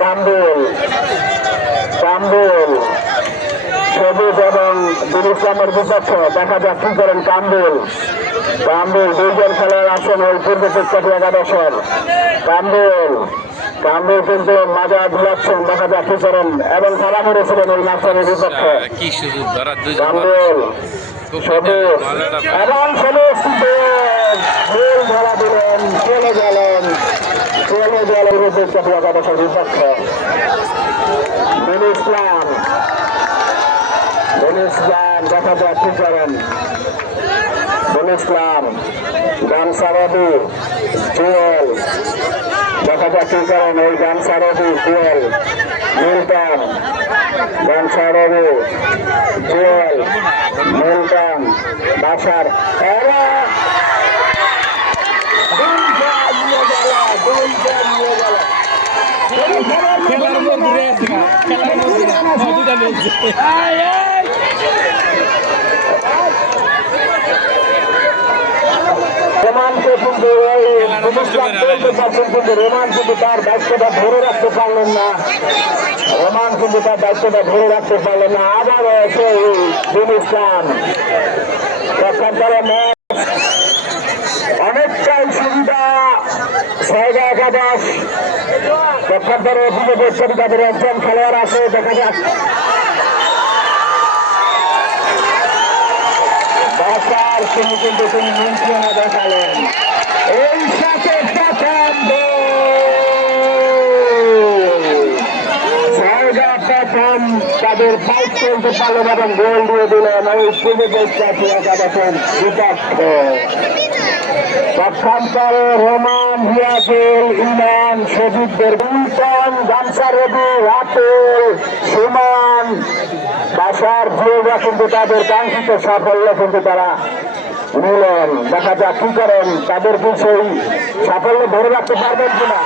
কামরুল কামরুল সবুজ এবং বীর ইসলামের বিপক্ষে দেখা যাক কি করেন কামরুল কামরুল দুইজন খেলোয়াড় আছেন ওই পূর্ব শিক্ষার্থী একাদশের কামরুল কামরুল কিন্তু মাজা ধুলাচ্ছেন দেখা যাক কি করেন এবং খেলা করেছিলেন ওই নার্সারির বিপক্ষে কামরুল সবুজ এবং সবুজ গোল ধরা দিলেন চলে গেলেন শিক্ষার্থী একাদশের বিপক্ষে বীর ইসলাম দেখা যাক কি করেন বীর ইসলাম গামসারবি জুয়েল দেখা যাক কি করেন ওই গামসারবি জুয়েল মিল্টন গামসারবি জুয়েল মিল্টন বাসার রোমানকে কিন্তু রোমান কিন্তু তার দায়িত্বটা ধরে রাখতে পারলেন না আবার এসে বীর ইসলাম অনেকটাই সুবিধা ছয়গা একাদশ পক্ষান্তরে তাদের একজন খেলোয়াড় আছে দেখা যাক বাসার তিনি কিন্তু তিনি নিয়ন্ত্রণে দেখালেন এই সাথে তাদের ফাইট চলতে পারলেন এবং গোল দিয়ে দিলেন ওই পূর্ব পক্ষান্তরে একাদশের বিপক্ষে পক্ষান্তরে রোমান হিয়াজুল ইমান সজিবদের মিল্টন গামসারবি রাতুল সুমন বাসার ভুলরা কিন্তু তাদের কাঙ্ক্ষিত সাফল্য কিন্তু তারা নিলেন দেখা যাক কি করেন তাদের কি সেই সাফল্য ধরে রাখতে পারবেন কিনা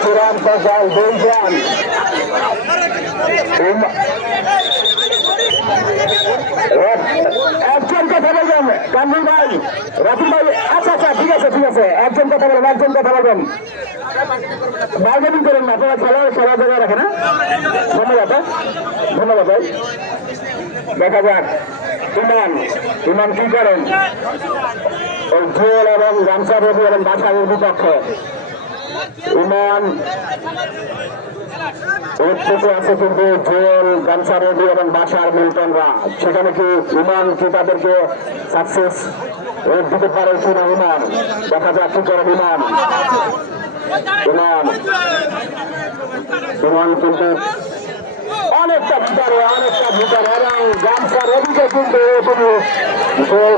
চূড়ান্ত কাল দুইজন একজন কথা বলবেন কামরুল ভাই রাতুল ভাই আচ্ছা ঠিক আছে একজন কথা বলবেন বার্গেনিং করেন না আপনারা খেলা জায়গায় রাখে না ধন্যবাদ ভাই দেখা যাক ইমান কি করেন ওই জুয়েল এবং গামছা রবি এবং বাসারের বিপক্ষে ইমান আছে কিন্তু জুয়েল গামছা রবি এবং বাসার মিল্টনরা সেখানে কি ইমান কি তাদেরকে সাকসেস দিতে পারে কিনা ইমান দেখা যাক কি করেন ইমান কিন্তু অনেকটা ভিতরে এবং গামছা রবিকে কিন্তু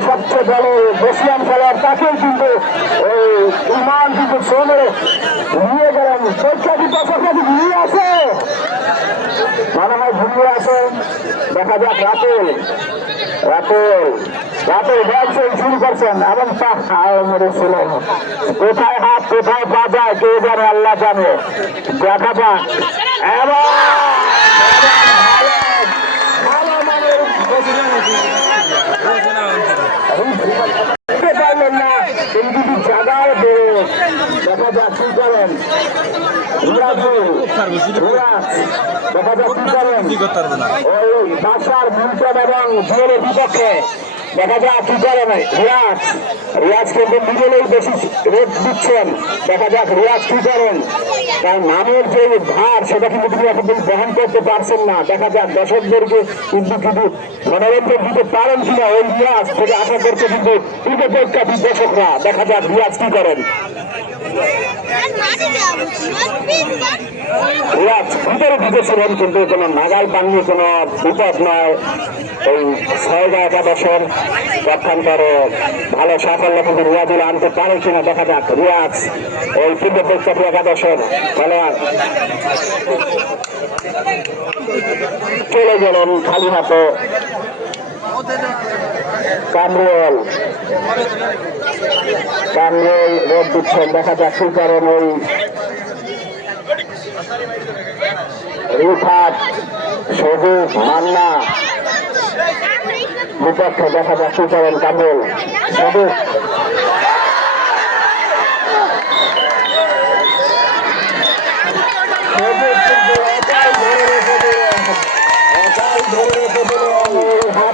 সবচেয়ে বড় বসিয়ান খেলার তাকেও কিন্তু ওই ইমান কিন্তু চলে নিয়ে গেলেন পরীক্ষা ঘুরিয়ে আছে মনে হয় ঘুরিয়ে আছে দেখা যাক রাতুল বলছেন শুরু করছেন এবং মেরেছিলেন কোথায় হাত কোথায় পা যায় কেউ জানে আল্লাহ জানে দেখা যাক এবং পারলেন না কিন্তু জায়গায় দেখা যাক কি করেন ওই বাসার মিল্টন এবং জুয়েলের বিপক্ষে দেখা যাক কি করেন রিয়াজ কিন্তু নিজেই বেশি রেট দিচ্ছেন দেখা যাক রিয়াজ কি করেন তার নামের যে ভার সেটা কিন্তু তিনি এখন বহন করতে পারছেন না দেখা যাক দর্শকদেরকে কিন্তু মনোরঞ্জন দিতে পারেন কিনা ওই রিয়াজ থেকে আশা করছে কিন্তু পরীক্ষার্থী দর্শকরা দেখা যাক রিয়াজ কি করেন রিয়াজ ভিতরে ঢুকেছিলেন কিন্তু কোনো নাগাল পাননি কোনো বিপদ নয় এই ছয়গা একাদশের পক্ষান্তরে ভালো সাফল্য কিন্তু রিয়াজুল আনতে পারে কিনা দেখা যাক রিয়াজ ওই পূর্ব পক্ষান্তরে একাদশের খেলোয়াড় চলে গেলেন খালি হাতে কামরুল রোড দিচ্ছেন দেখা যাক কি করেন ওই রিফাত সবুজ মান্না বিপক্ষে দেখা যাক কি করেন কামরুল।